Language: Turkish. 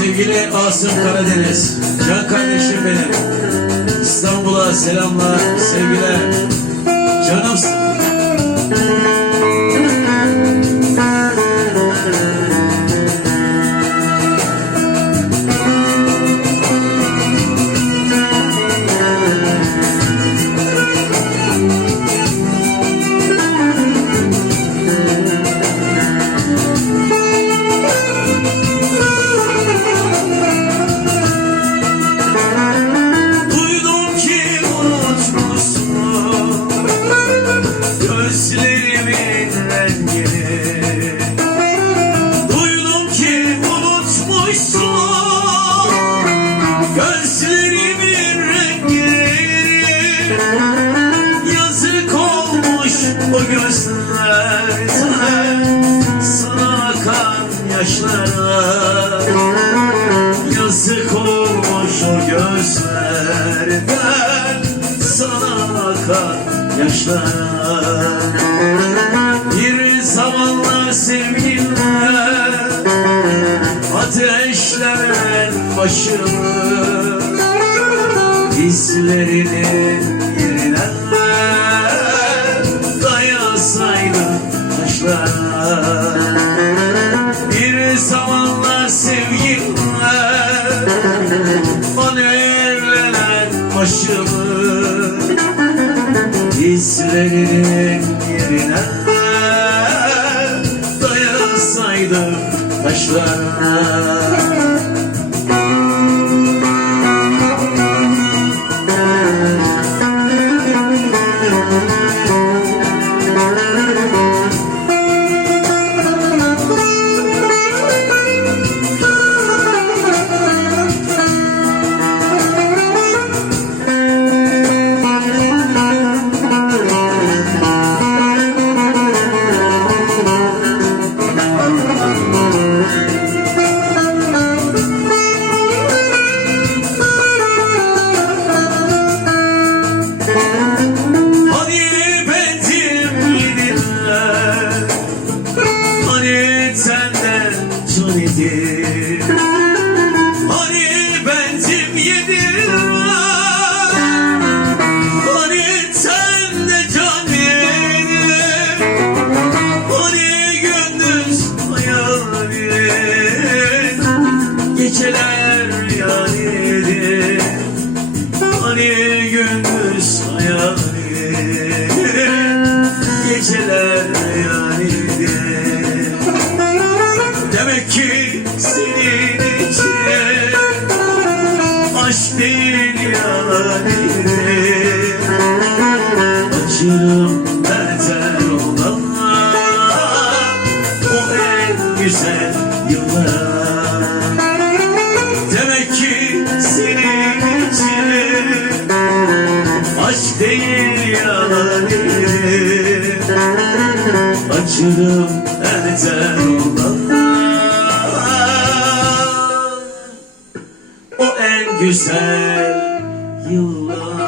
Sevgili Asım Karadeniz, can kardeşim benim. İstanbul'a selamlar, sevgiler. Canımsın. Gözlerimin rengini Duydum ki unutmuşsun Gözlerimin rengini. Yazık olmuş o gözlerine Sana akan yaşlara. Yazık olmuş o gözlerden Sana akan yaşlara Bir zamanlar sevginle Ateşler başımı Hislerinin yerine Dayasaydım taşlara bir zamanlar sevginle Alevlenen başımı Hislerinin yerine Dayasaydım taşlara Geceler hayalim Demek ki senin için Aşk değil yalanıydı Acırım Kaçırım elden olanlar O en güzel yıllar.